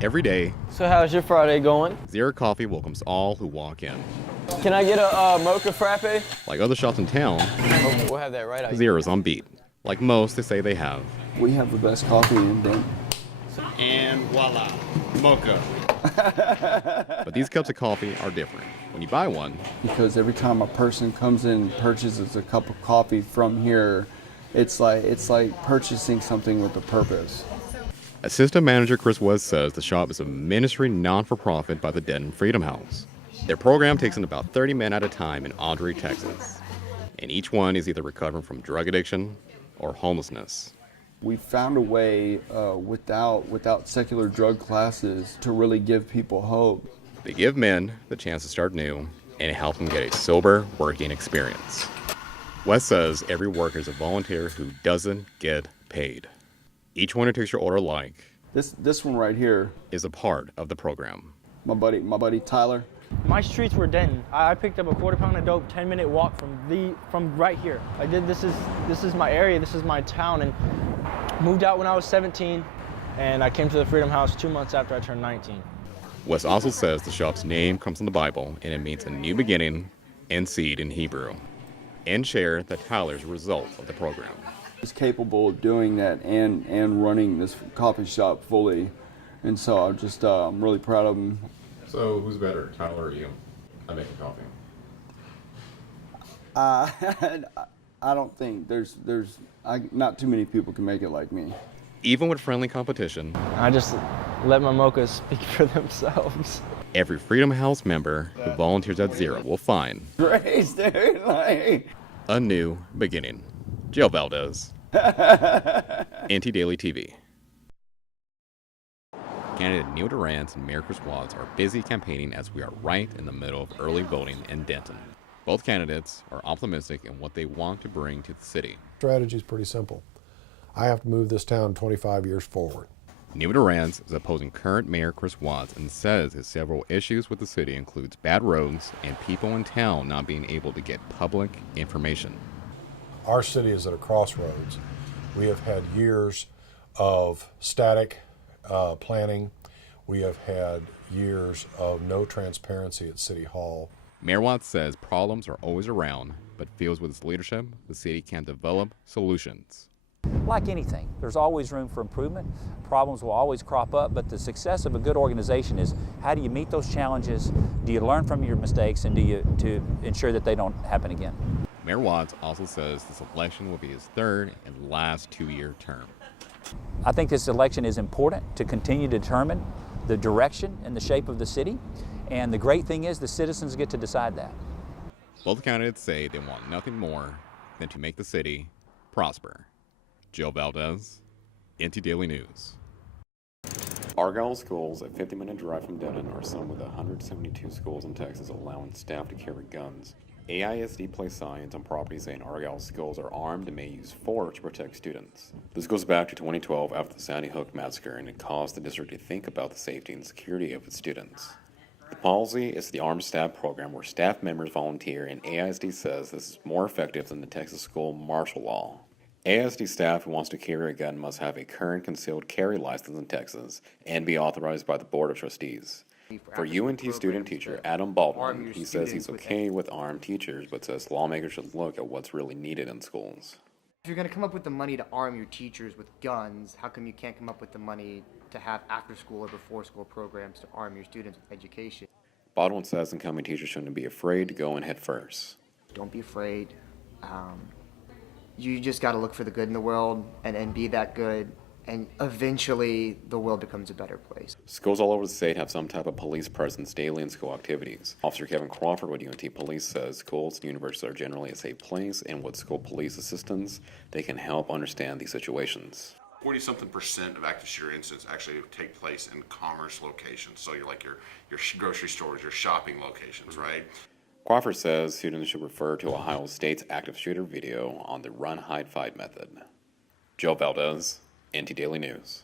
Every day, So how's your Friday going? Zero Coffee welcomes all who walk in. Can I get a mocha frappe? Like other shops in town, Oh, we'll have that right out. Zero's on beat. Like most, they say they have. We have the best coffee in Denton. And voila, mocha. But these cups of coffee are different. When you buy one, Because every time a person comes in and purchases a cup of coffee from here, it's like purchasing something with a purpose. Assistant Manager Chris West says the shop is a ministry non-for-profit by the Denton Freedom House. Their program takes in about 30 men at a time in Audrey, Texas. And each one is either recovering from drug addiction or homelessness. We found a way without secular drug classes to really give people hope. They give men the chance to start new and help them get a sober working experience. West says every worker is a volunteer who doesn't get paid. Each one who takes your order This one right here, is a part of the program. my buddy Tyler. My streets were Denton. I picked up a quarter pound of dope, 10-minute walk from right here. This is my area, this is my town, and moved out when I was 17, and I came to the Freedom House 2 months after I turned 19. West also says the shop's name comes from the Bible and it means a new beginning and seed in Hebrew. And share that Tyler's a result of the program. Is capable of doing that and running this coffee shop fully, and so I'm really proud of him. So who's better, Tyler or you? I make coffee. I don't think not too many people can make it like me. Even with friendly competition, I just let my mochas speak for themselves. every Freedom House member who volunteers at Zero will find Grace, dude, like. a new beginning. Jill Valdez, NT Daily TV. Candidate Neil Durant and Mayor Chris Watts are busy campaigning as we are right in the middle of early voting in Denton. Both candidates are optimistic in what they want to bring to the city. Strategy is pretty simple. I have to move this town 25 years forward. Neil Durant is opposing current Mayor Chris Watts and says his several issues with the city includes bad roads and people in town not being able to get public information. Our city is at a crossroads. We have had years of static planning. We have had years of no transparency at City Hall. Mayor Watts says problems are always around, but feels with his leadership, the city can develop solutions. Like anything, there's always room for improvement. Problems will always crop up, but the success of a good organization is how do you meet those challenges? Do you learn from your mistakes, and do you to ensure that they don't happen again? Mayor Watts also says this election will be his third and last two-year term. I think this election is important to continue to determine the direction and the shape of the city, and the great thing is the citizens get to decide that. Both candidates say they want nothing more than to make the city prosper. Jill Valdez, NT Daily News. Argyle schools, a 50-minute drive from Denton, are some of the 172 schools in Texas allowing staff to carry guns. AISD placed signs on properties saying Argyle schools are armed and may use force to protect students. This goes back to 2012 after the Sandy Hook massacre, and it caused the district to think about the safety and security of its students. The policy is the Armed Staff Program, where staff members volunteer, and AISD says this is more effective than the Texas school martial law. AISD staff who wants to carry a gun must have a current concealed carry license in Texas and be authorized by the Board of Trustees. For UNT student teacher Adam Baldwin, he says he's okay with armed teachers, but says lawmakers should look at what's really needed in schools. If you're going to come up with the money to arm your teachers with guns, how come you can't come up with the money to have after-school or before-school programs to arm your students with education? Baldwin says incoming teachers shouldn't be afraid to go in head first. Don't be afraid. You just got to look for the good in the world and be that good, and eventually the world becomes a better place. Schools all over the state have some type of police presence daily in school activities. Officer Kevin Crawford with UNT Police says schools and universities are generally a safe place, and with school police assistance, they can help understand these situations. 40-something% of active shooter incidents actually take place in commerce locations. So you're like your grocery stores, your shopping locations, right? Crawford says students should refer to Ohio State's active shooter video on the run, hide, fight method. Joe Valdez, NT Daily News.